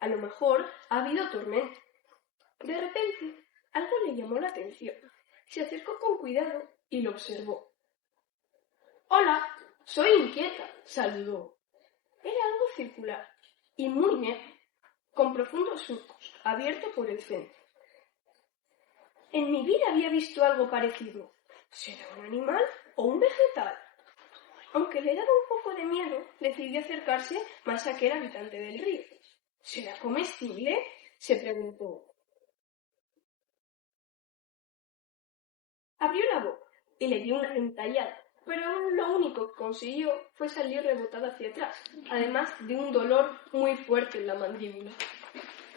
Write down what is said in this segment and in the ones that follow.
A lo mejor ha habido tormenta. De repente, algo le llamó la atención. Se acercó con cuidado y lo observó. «Hola, soy Inquieta», saludó. Era algo circular y muy negro, con profundos surcos, abierto por el centro. En mi vida había visto algo parecido. ¿Será un animal o un vegetal? Aunque le daba un poco de miedo, decidió acercarse más a aquel habitante del río. ¿Será comestible?, se preguntó. Abrió la boca y le dio una dentallada, pero lo único que consiguió fue salir rebotada hacia atrás, además de un dolor muy fuerte en la mandíbula.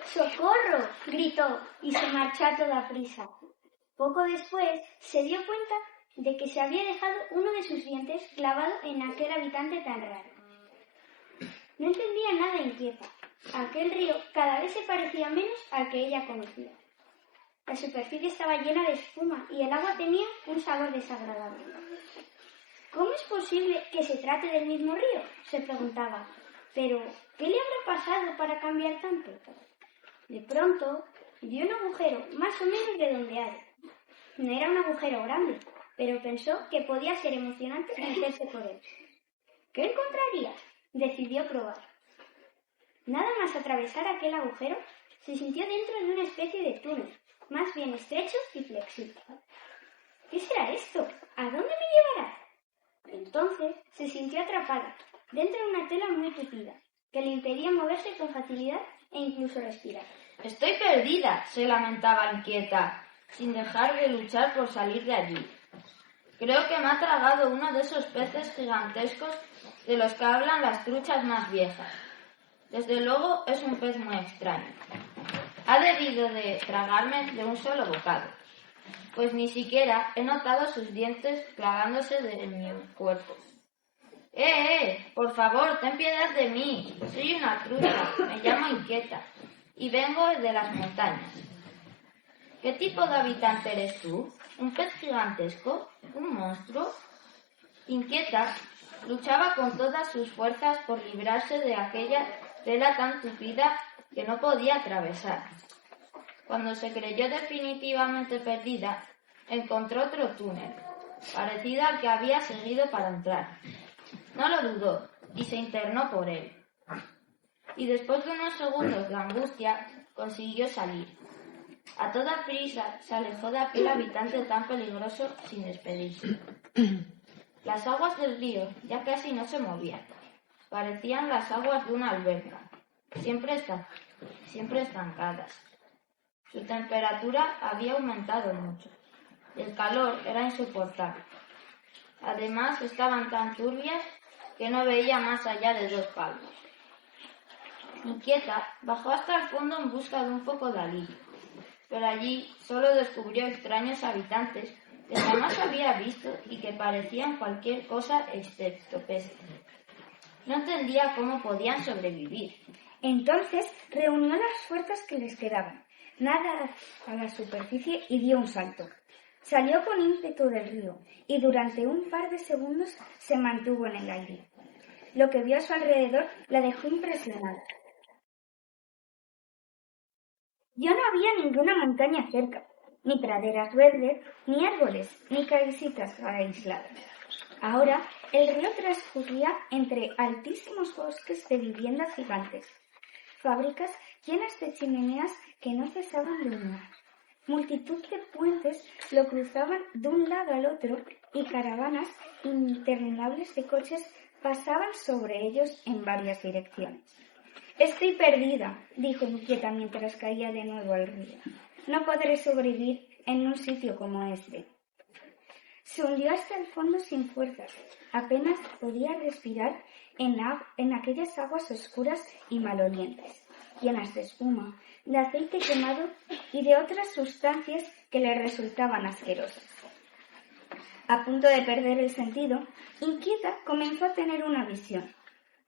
¡Socorro!, gritó y se marchó a toda prisa. Poco después se dio cuenta de que se había dejado uno de sus dientes clavado en aquel habitante tan raro. No entendía nada Inquieta. Aquel río cada vez se parecía menos al que ella conocía. La superficie estaba llena de espuma y el agua tenía un sabor desagradable. ¿Cómo es posible que se trate del mismo río?, se preguntaba. Pero, ¿qué le habrá pasado para cambiar tanto? De pronto, vio un agujero más o menos redondeado. No era un agujero grande, pero pensó que podía ser emocionante meterse por él. ¿Qué encontraría? Decidió probar. Nada más atravesar aquel agujero, se sintió dentro de una especie de túnel, más bien estrecho y flexible. ¿Qué será esto? ¿A dónde me llevará? Entonces se sintió atrapada dentro de una tela muy tupida, que le impedía moverse con facilidad e incluso respirar. «Estoy perdida», se lamentaba Inquieta, sin dejar de luchar por salir de allí. «Creo que me ha tragado uno de esos peces gigantescos de los que hablan las truchas más viejas. Desde luego es un pez muy extraño. Ha debido de tragarme de un solo bocado, pues ni siquiera he notado sus dientes clavándose en mi cuerpo. Por favor, ten piedad de mí. Soy una trucha, me llamo Inquieta y vengo de las montañas». «¿Qué tipo de habitante eres tú? ¿Un pez gigantesco? ¿Un monstruo?» Inquieta luchaba con todas sus fuerzas por librarse de aquella tela tan tupida que no podía atravesar. Cuando se creyó definitivamente perdida, encontró otro túnel, parecido al que había seguido para entrar. No lo dudó y se internó por él. Y después de unos segundos de angustia, consiguió salir. A toda prisa se alejó de aquel habitante tan peligroso sin despedirse. Las aguas del río ya casi no se movían. Parecían las aguas de una alberca, siempre estancadas. Su temperatura había aumentado mucho. El calor era insoportable. Además, estaban tan turbias que no veía más allá de 2 palmos. Inquieta bajó hasta el fondo en busca de un poco de alivio, pero allí solo descubrió extraños habitantes que jamás había visto y que parecían cualquier cosa excepto peces. No entendía cómo podían sobrevivir. Entonces reunió las fuerzas que les quedaban, nadó a la superficie y dio un salto. Salió con ímpetu del río y durante un par de segundos se mantuvo en el aire. Lo que vio a su alrededor la dejó impresionada. Ya no había ninguna montaña cerca, ni praderas verdes, ni árboles, ni casitas aisladas. Ahora el río transcurría entre altísimos bosques de viviendas gigantes, fábricas llenas de chimeneas que no cesaban de humar. Multitud de puentes lo cruzaban de un lado al otro y caravanas interminables de coches pasaban sobre ellos en varias direcciones. «Estoy perdida», dijo Inquieta mientras caía de nuevo al río. «No podré sobrevivir en un sitio como este». Se hundió hasta el fondo sin fuerzas. Apenas podía respirar en aquellas aguas oscuras y malolientes, llenas de espuma, de aceite quemado y de otras sustancias que le resultaban asquerosas. A punto de perder el sentido, Inquieta comenzó a tener una visión.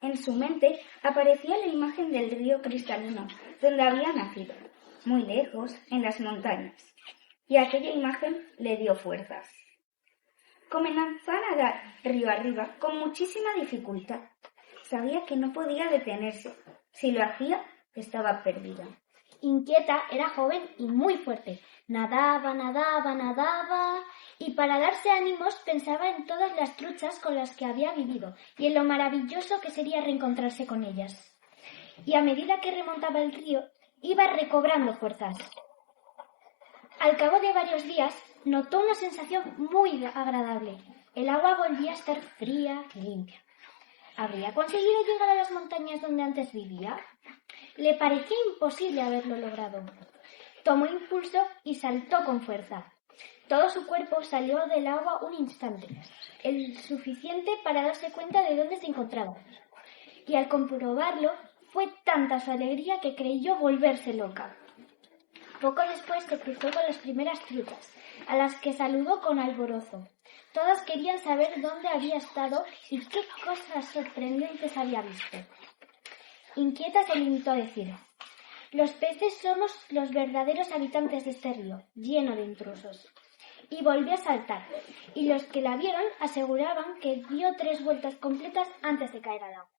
En su mente aparecía la imagen del río cristalino donde había nacido, muy lejos, en las montañas, y aquella imagen le dio fuerzas. Comenzó a nadar río arriba con muchísima dificultad. Sabía que no podía detenerse. Si lo hacía, Estaba perdida. Inquieta era joven y muy fuerte. Nadaba, y para darse ánimos pensaba en todas las truchas con las que había vivido y en lo maravilloso que sería reencontrarse con ellas. Y a medida que remontaba el río, iba recobrando fuerzas. Al cabo de varios días, notó una sensación muy agradable. El agua volvía a estar fría y limpia. ¿Habría conseguido llegar a las montañas donde antes vivía? Le parecía imposible haberlo logrado. Tomó impulso y saltó con fuerza. Todo su cuerpo salió del agua un instante, el suficiente para darse cuenta de dónde se encontraba. Y al comprobarlo, fue tanta su alegría que creyó volverse loca. Poco después se cruzó con las primeras truchas, a las que saludó con alborozo. Todas querían saber dónde había estado y qué cosas sorprendentes había visto. Inquieta se limitó a decir: los peces somos los verdaderos habitantes de este río, lleno de intrusos. Y volvió a saltar, y los que la vieron aseguraban que dio 3 vueltas completas antes de caer al agua.